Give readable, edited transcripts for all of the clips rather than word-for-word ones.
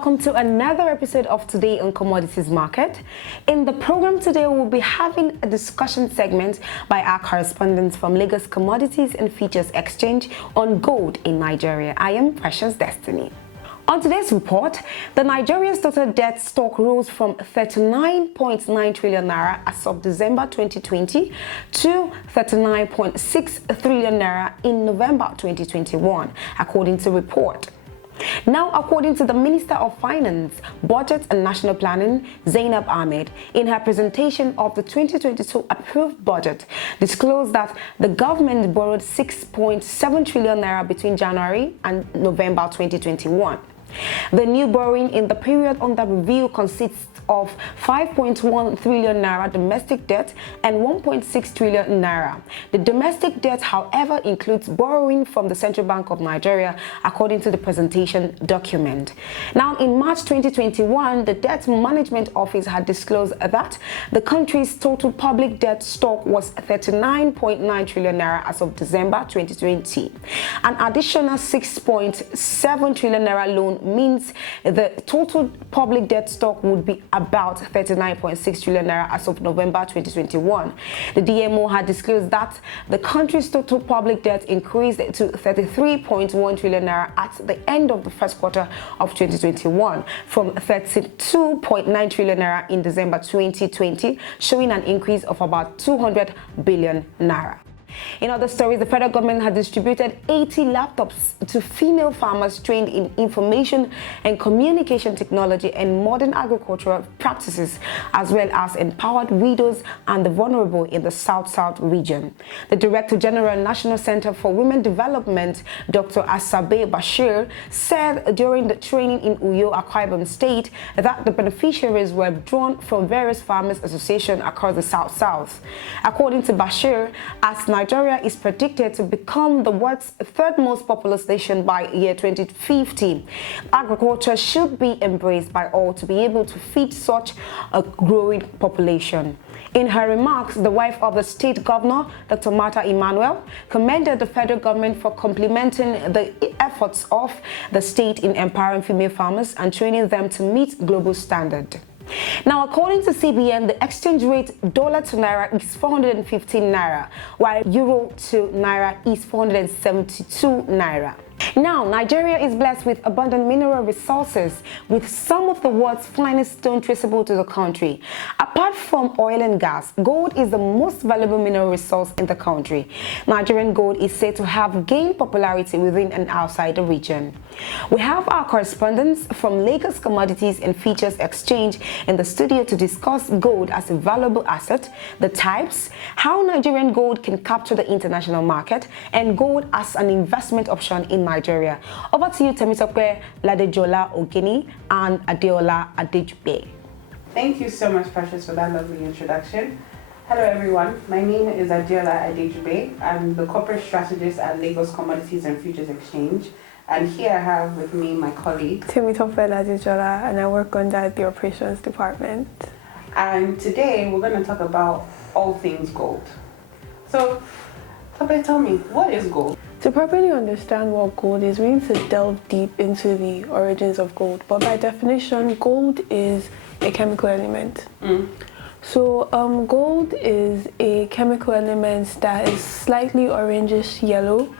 welcome to another episode of Today on Commodities Market. In the program today, we'll be having a discussion segment by our correspondents from Lagos Commodities and Futures Exchange on gold in Nigeria. I am Precious Destiny. On today's report, the Nigeria's total debt stock rose from 39.9 trillion naira as of December 2020 to 39.6 trillion naira in November 2021, according to report. Now, according to the Minister of Finance, Budget and National Planning, Zainab Ahmed, in her presentation of the 2022 approved budget, disclosed that the government borrowed 6.7 trillion naira between January and November 2021. The new borrowing in the period under review consists of 5.1 trillion naira domestic debt and 1.6 trillion naira. The domestic debt, however, includes borrowing from the Central Bank of Nigeria, according to the presentation document. Now, in March 2021, the Debt Management Office had disclosed that the country's total public debt stock was 39.9 trillion naira as of December 2020. An additional 6.7 trillion naira loan means the total public debt stock would be about 39.6 trillion naira as of November 2021. The DMO had disclosed that the country's total public debt increased to 33.1 trillion naira at the end of the first quarter of 2021 from 32.9 trillion naira in December 2020, showing an increase of about 200 billion naira. In other stories, the federal government had distributed 80 laptops to female farmers trained in information and communication technology and modern agricultural practices, as well as empowered widows and the vulnerable in the South-South region. The Director General, National Center for Women Development, Dr. Asabe Bashir, said during the training in Uyo, Akwa Ibom State, that the beneficiaries were drawn from various farmers' associations across the South-South. According to Bashir, as Nigeria is predicted to become the world's third most populous nation by year 2050, agriculture should be embraced by all to be able to feed such a growing population. In her remarks, the wife of the state governor, Dr. Martha Emmanuel, commended the federal government for complementing the efforts of the state in empowering female farmers and training them to meet global standards. Now, according to CBN, the exchange rate dollar to naira is 415 naira, while euro to naira is 472 naira. Now, Nigeria is blessed with abundant mineral resources, with some of the world's finest stone traceable to the country. Apart from oil and gas, gold is the most valuable mineral resource in the country. Nigerian gold is said to have gained popularity within and outside the region. We have our correspondents from Lagos Commodities and Futures Exchange in the studio to discuss gold as a valuable asset, the types, how Nigerian gold can capture the international market, and gold as an investment option in Nigeria. Over to you, Temitope Ladejola Ogini and Adeola Adejube. Thank you so much, Precious, for that lovely introduction. Hello, everyone. My name is Adeola Adejube. I'm the corporate strategist at Lagos Commodities and Futures Exchange. And here I have with me my colleague, Temitope Ladejola, and I work under the operations department. And today we're going to talk about all things gold. So, Tope, tell me, what is gold? To properly understand what gold is, we need to delve deep into the origins of gold. But by definition, gold is a chemical element. So gold is a chemical element that is slightly orangish yellow.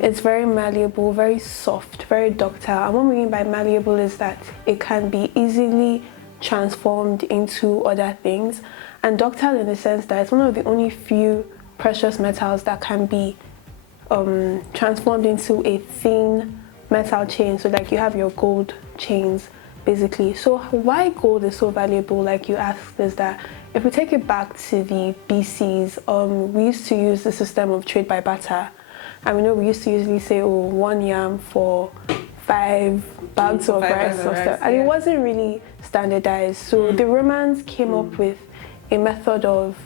It's very malleable, very soft, very ductile. And what we mean by malleable is that it can be easily transformed into other things. And ductile in the sense that it's one of the only few precious metals that can be transformed into a thin metal chain. So like you have your gold chains basically. So why gold is so valuable, like you asked, is that if we take it back to the BCs, we used to use the system of trade by barter. And we know we used to usually say, oh, 1 yam for 5 bags of rice or stuff. And it wasn't really standardized. So the Romans came up with a method of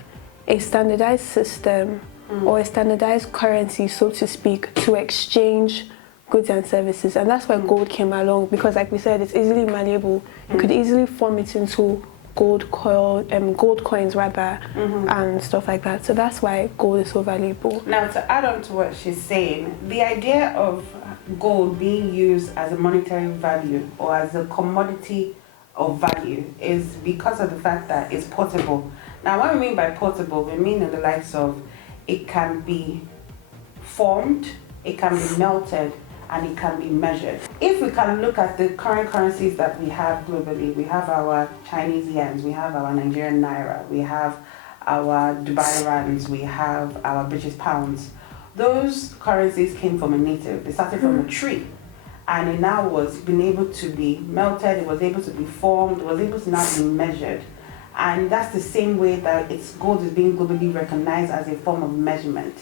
a standardized system or a standardized currency, so to speak, to exchange goods and services. And that's why gold came along, because like we said, it's easily malleable. You could easily form it into gold coins rather, and stuff like that. So that's why gold is so valuable. Now, to add on to what she's saying, the idea of gold being used as a monetary value or as a commodity of value is because of the fact that it's portable. Now, what we mean by portable, we mean in the likes of it can be formed, it can be melted, and it can be measured. If we can look at the current currencies that we have globally, we have our Chinese yens, we have our Nigerian naira, we have our Dubai rands, we have our British pounds. Those currencies came from a native. They started from a tree, and it now was been able to be melted, it was able to be formed, it was able to now be measured. And that's the same way that gold is being globally recognized as a form of measurement.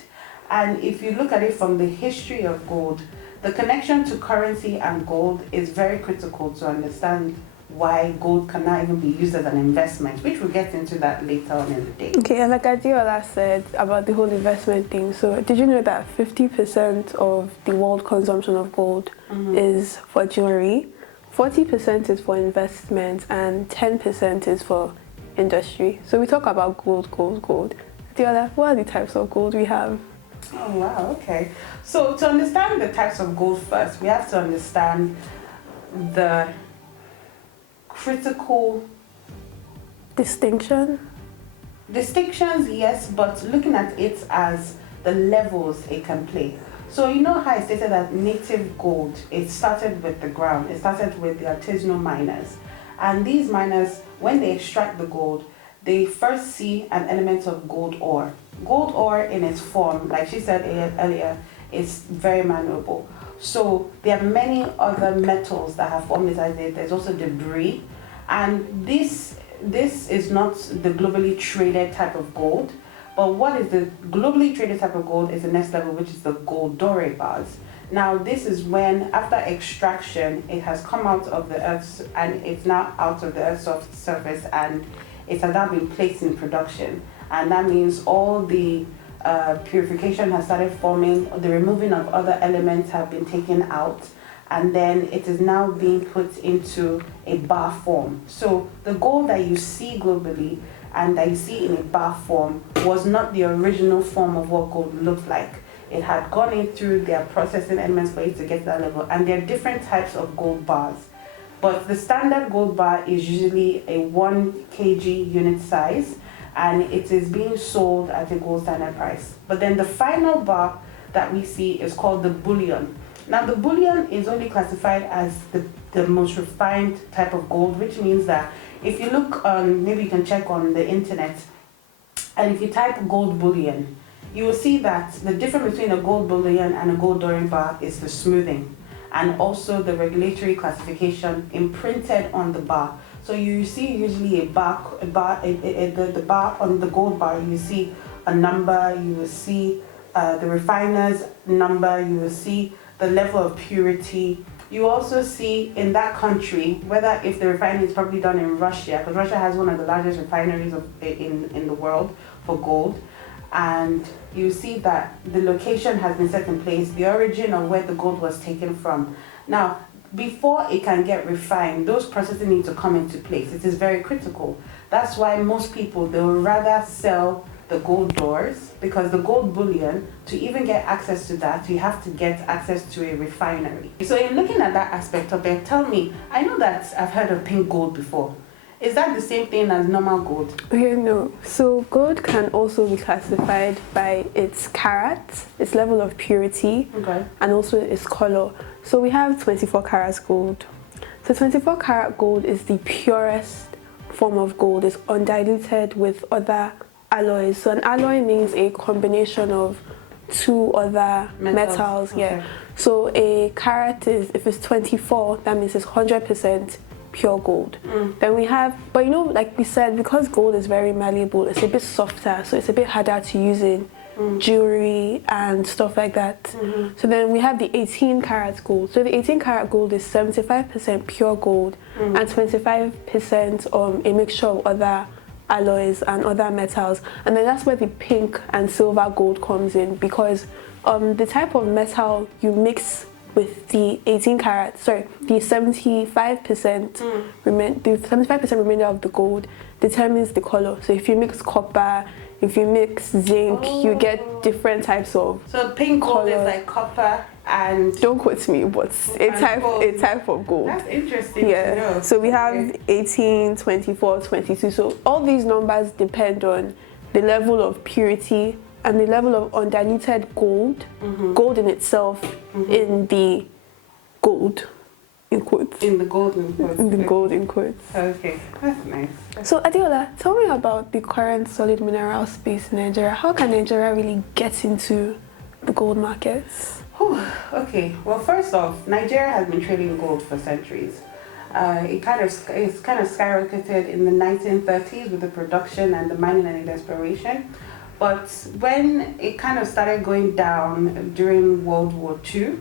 And if you look at it from the history of gold, the connection to currency and gold is very critical to understand why gold cannot even be used as an investment, which we'll get into that later on in the day. Okay, and like Adiola said about the whole investment thing, so did you know that 50% of the world consumption of gold is for jewelry, 40% is for investment, and 10% is for industry? So we talk about gold. Adiola, what are the types of gold we have? Oh, wow, okay. So to understand the types of gold first, we have to understand the critical distinctions, yes, but looking at it as the levels it can play. So you know how I stated that native gold, it started with the ground, it started with the artisanal miners. And these miners, when they extract the gold, they first see an element of gold ore. Gold ore in its form, like she said earlier, is very malleable. So there are many other metals that have formed inside it. There's also debris. And this is not the globally traded type of gold. But what is the globally traded type of gold is the next level, which is the gold doré bars. Now, this is when, after extraction, it has come out of the earth and it's now out of the earth's surface and it has now been placed in production. And that means all the purification has started forming, the removing of other elements have been taken out, and then it is now being put into a bar form. So the gold that you see globally and that you see in a bar form was not the original form of what gold looked like. It had gone in through their processing elements for it to get to that level, and there are different types of gold bars. But the standard gold bar is usually a 1 kg unit size, and it is being sold at a gold standard price. But then the final bar that we see is called the bullion. Now the bullion is only classified as the most refined type of gold, which means that if you look on, maybe you can check on the internet, and if you type gold bullion, you will see that the difference between a gold bullion and a gold doré bar is the smoothing, and also the regulatory classification imprinted on the bar. So you see usually the bar on the gold bar, you see a number, you will see the refiner's number, you will see the level of purity. You also see in that country whether if the refining is probably done in Russia, because Russia has one of the largest refineries in the world for gold. And you see that the location has been set in place, the origin of where the gold was taken from. Now, before it can get refined, those processes need to come into place. It is very critical. That's why most people, they will rather sell the gold doors, because the gold bullion, to even get access to that, you have to get access to a refinery. So in looking at that aspect of it, tell me, I know that I've heard of pink gold before. Is that the same thing as normal gold? Okay, no. So gold can also be classified by its carat, its level of purity, and also its color. So we have 24 karat gold. So 24 karat gold is the purest form of gold. It's undiluted with other alloys. So an alloy means a combination of two other metals. Okay. Yeah. So a carat is, if it's 24, that means it's 100% pure gold. Then we have, but you know, like we said, because gold is very malleable, it's a bit softer, so it's a bit harder to use in jewelry and stuff like that. So then we have the 18 karat gold. So the 18 karat gold is 75% pure gold and 25% a mixture of other alloys and other metals. And then that's where the pink and silver gold comes in, because the type of metal you mix with the 18 karat, sorry, the 75% remainder of the gold determines the color. So if you mix copper, if you mix zinc, you get different types of So pink gold is like copper, And don't quote me, but a type of gold. That's interesting to know. So we have 18, 24, 22. So all these numbers depend on the level of purity and the level of undiluted gold, gold in itself, in the gold, in quotes. In the gold in quotes. In the gold in quotes. Okay, that's nice. So Adiola, tell me about the current solid mineral space in Nigeria. How can Nigeria really get into the gold markets? Okay, well, first off, Nigeria has been trading gold for centuries. It's kind of skyrocketed in the 1930s with the production and the mining and exploration. But when it kind of started going down during World War II,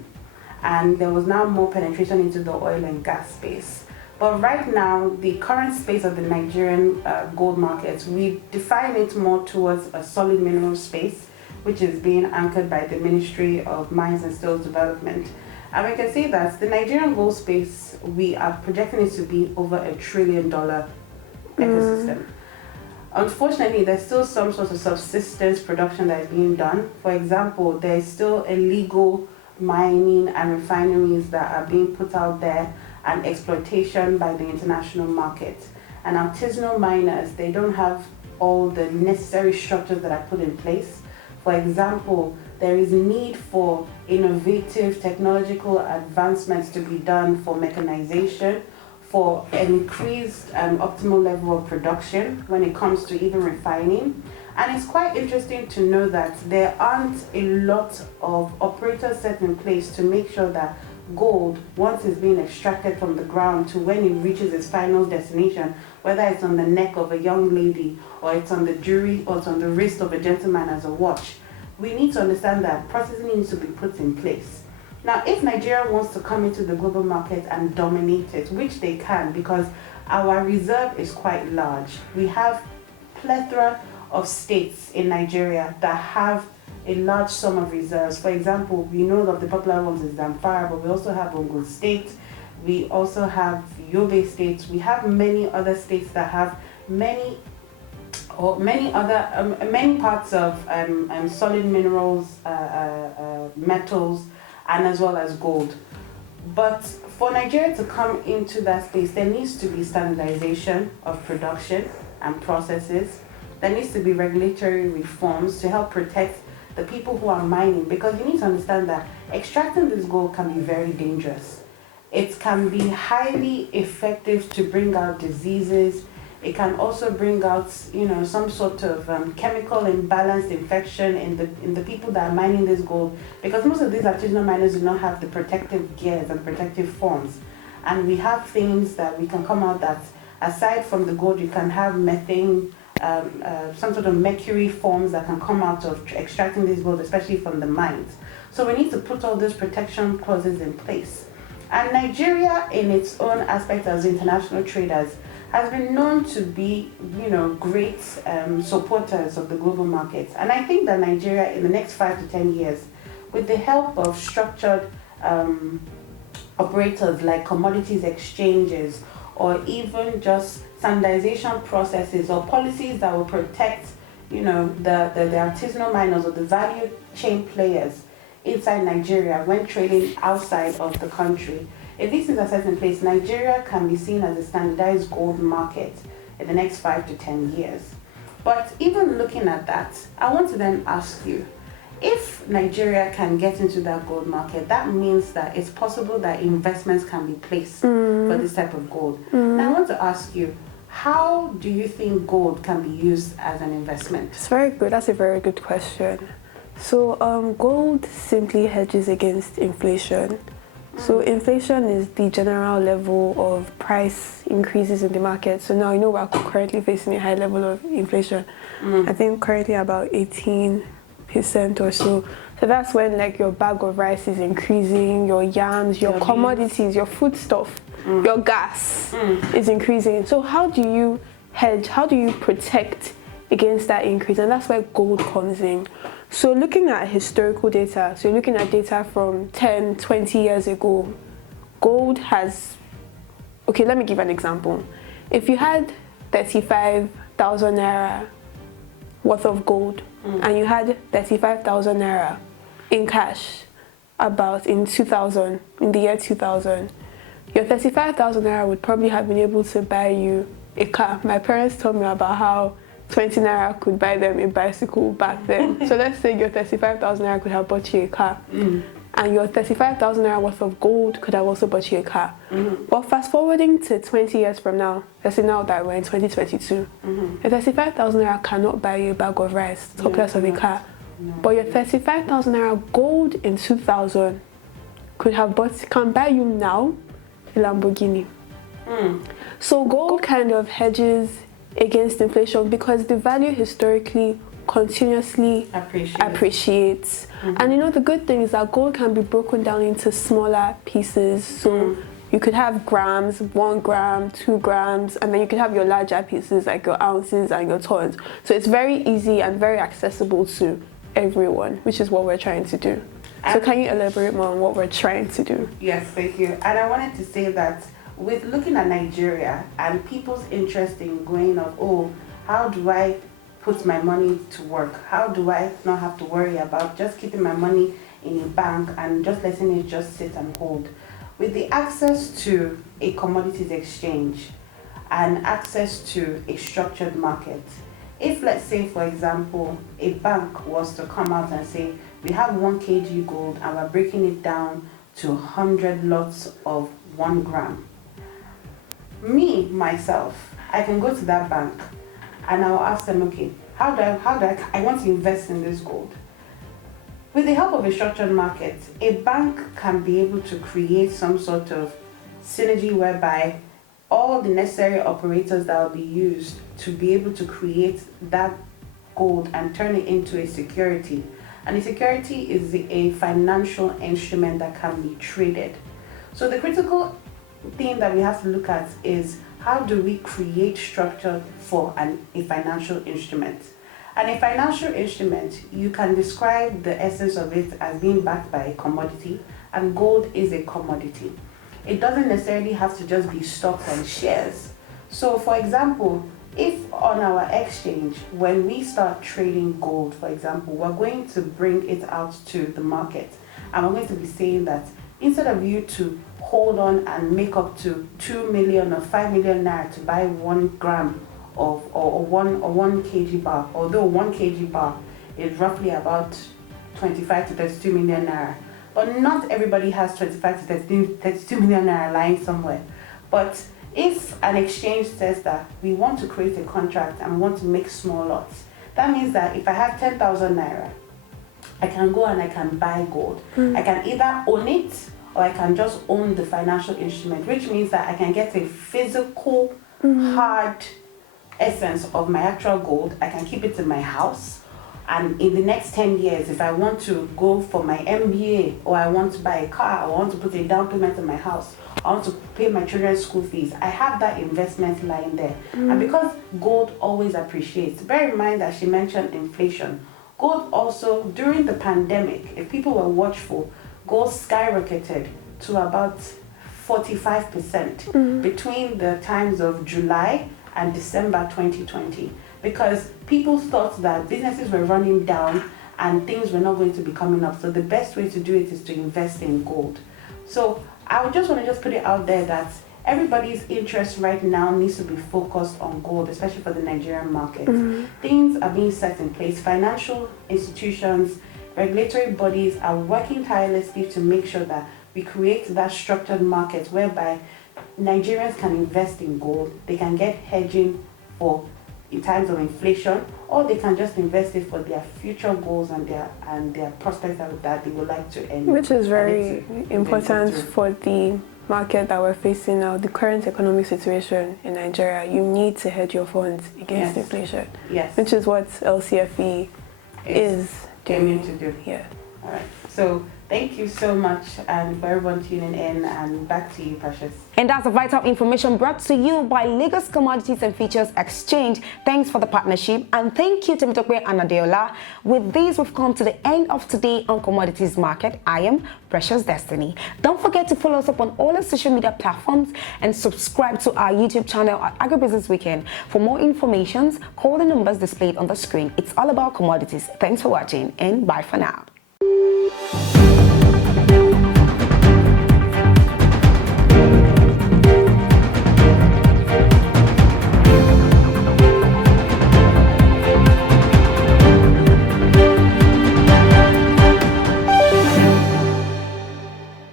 and there was now more penetration into the oil and gas space. But right now, the current space of the Nigerian gold markets, we define it more towards a solid mineral space, which is being anchored by the Ministry of Mines and Steel Development. And we can see that the Nigerian gold space, we are projecting it to be over $1 trillion ecosystem. Unfortunately, there's still some sort of subsistence production that is being done. For example, there's still illegal mining and refineries that are being put out there and exploitation by the international market. And artisanal miners, they don't have all the necessary structures that are put in place. For example, there is need for innovative technological advancements to be done for mechanization, for an increased optimal level of production when it comes to even refining. And it's quite interesting to know that there aren't a lot of operators set in place to make sure that gold, once it's being extracted from the ground to when it reaches its final destination, whether it's on the neck of a young lady or it's on the jewelry or it's on the wrist of a gentleman as a watch, we need to understand that processing needs to be put in place. Now, if Nigeria wants to come into the global market and dominate it, which they can because our reserve is quite large. We have plethora of states in Nigeria that have a large sum of reserves. For example, we know that the popular ones is Zamfara, but we also have Ogun State. We also have Yobe states. We have many other states that have many parts of solid minerals, metals, and as well as gold. But for Nigeria to come into that space, there needs to be standardization of production and processes. There needs to be regulatory reforms to help protect the people who are mining, because you need to understand that extracting this gold can be very dangerous. It can be highly effective to bring out diseases. It can also bring out, some sort of chemical imbalance, infection in the people that are mining this gold, because most of these artisanal miners do not have the protective gears and protective forms. And we have things that we can come out that, aside from the gold, you can have methane, some sort of mercury forms that can come out of extracting this gold, especially from the mines. So we need to put all those protection clauses in place. And Nigeria, in its own aspect as international traders, has been known to be, great supporters of the global markets. And I think that Nigeria, in the next 5 to 10 years, with the help of structured operators like commodities exchanges, or even just standardization processes or policies that will protect, the artisanal miners or the value chain players inside Nigeria when trading outside of the country. If these things are set in place, Nigeria can be seen as a standardized gold market in the next 5 to 10 years. But even looking at that, I want to then ask you, if Nigeria can get into that gold market, that means that it's possible that investments can be placed for this type of gold. And I want to ask you, how do you think gold can be used as an investment? It's very good. That's a very good question. So gold simply hedges against inflation. So inflation is the general level of price increases in the market. So now we're currently facing a high level of inflation. I think currently about 18% or so. So that's when your bag of rice is increasing, your yams, your commodities, your foodstuff, your gas is increasing. So how do you hedge? How do you protect against that increase? And that's where gold comes in. So looking at historical data, so looking at data from 10, 20 years ago, gold has, let me give an example. If you had 35,000 naira worth of gold and you had 35,000 naira in cash, about in the year 2000, your 35,000 naira would probably have been able to buy you a car. My parents told me about how 20 naira could buy them a bicycle back then. So let's say your 35,000 naira could have bought you a car. And your 35,000 naira worth of gold could have also bought you a car. But fast forwarding to 20 years from now, let's say now that we're in 2022, your 35,000 naira cannot buy you a bag of rice, topless of a car. But your 35,000 naira gold in 2000 can buy you now a Lamborghini. So gold kind of hedges against inflation because the value historically continuously appreciates. And you know, the good thing is that gold can be broken down into smaller pieces. So you could have grams, 1 gram, 2 grams, and then you could have your larger pieces like your ounces and your tons. So it's very easy and very accessible to everyone, which is what we're trying to do. So can you elaborate more on what we're trying to do? Yes, thank you. And I wanted to say that with looking at Nigeria and people's interest in going of, oh, how do I put my money to work? How do I not have to worry about just keeping my money in a bank and just letting it just sit and hold? With the access to a commodities exchange and access to a structured market, if let's say, for example, a bank was to come out and say, we have 1 kg gold and we're breaking it down to 100 lots of 1 gram. Myself, I can go to that bank and I'll ask them, okay, how do I want to invest in this gold? With the help of a structured market, a bank can be able to create some sort of synergy whereby all the necessary operators that will be used to be able to create that gold and turn it into a security. And a security is a financial instrument that can be traded. So the critical thing that we have to look at is how do we create structure for a financial instrument? And a financial instrument, you can describe the essence of it as being backed by a commodity, and gold is a commodity. It doesn't necessarily have to just be stocks and shares. So for example, if on our exchange, when we start trading gold, for example, we're going to bring it out to the market, and we're going to be saying that instead of you to hold on and make up to 2 million or 5 million naira to buy 1 gram of or 1 kg bar, although 1 kg bar is roughly about 25 to 32 million naira. But not everybody has 25 to 32 million naira lying somewhere. But if an exchange says that we want to create a contract and we want to make small lots, that means that if I have 10,000 naira, I can go and I can buy gold. I can either own it or I can just own the financial instrument, which means that I can get a physical, hard essence of my actual gold. I can keep it in my house. And in the next 10 years, if I want to go for my MBA, or I want to buy a car, or I want to put a down payment on my house, I want to pay my children's school fees, I have that investment lying there. And because gold always appreciates, bear in mind that she mentioned inflation. Gold also, during the pandemic, if people were watchful, gold skyrocketed to about 45% between the times of July and December 2020. Because people thought that businesses were running down and things were not going to be coming up. So the best way to do it is to invest in gold. So I would just want to put it out there that everybody's interest right now needs to be focused on gold, especially for the Nigerian market. Things are being set in place. Financial institutions, regulatory bodies are working tirelessly to make sure that we create that structured market whereby Nigerians can invest in gold. They can get hedging for in times of inflation, or they can just invest it for their future goals and their prospects that they would like to end. Which is very important for the market that we're facing now, the current economic situation in Nigeria. You need to hedge your funds against inflation. Yes. Which is what LCFE is aiming to do. Yeah. All right. So thank you so much, and for everyone tuning in, and back to you, Precious. And that's the vital information brought to you by Lagos Commodities and Futures Exchange. Thanks for the partnership, and thank you to Mitokwe and Adeola. With this, we've come to the end of today on Commodities Market. I am Precious Destiny. Don't forget to follow us up on all our social media platforms and subscribe to our YouTube channel at Agribusiness Weekend. For more information, call the numbers displayed on the screen. It's all about commodities. Thanks for watching, and bye for now.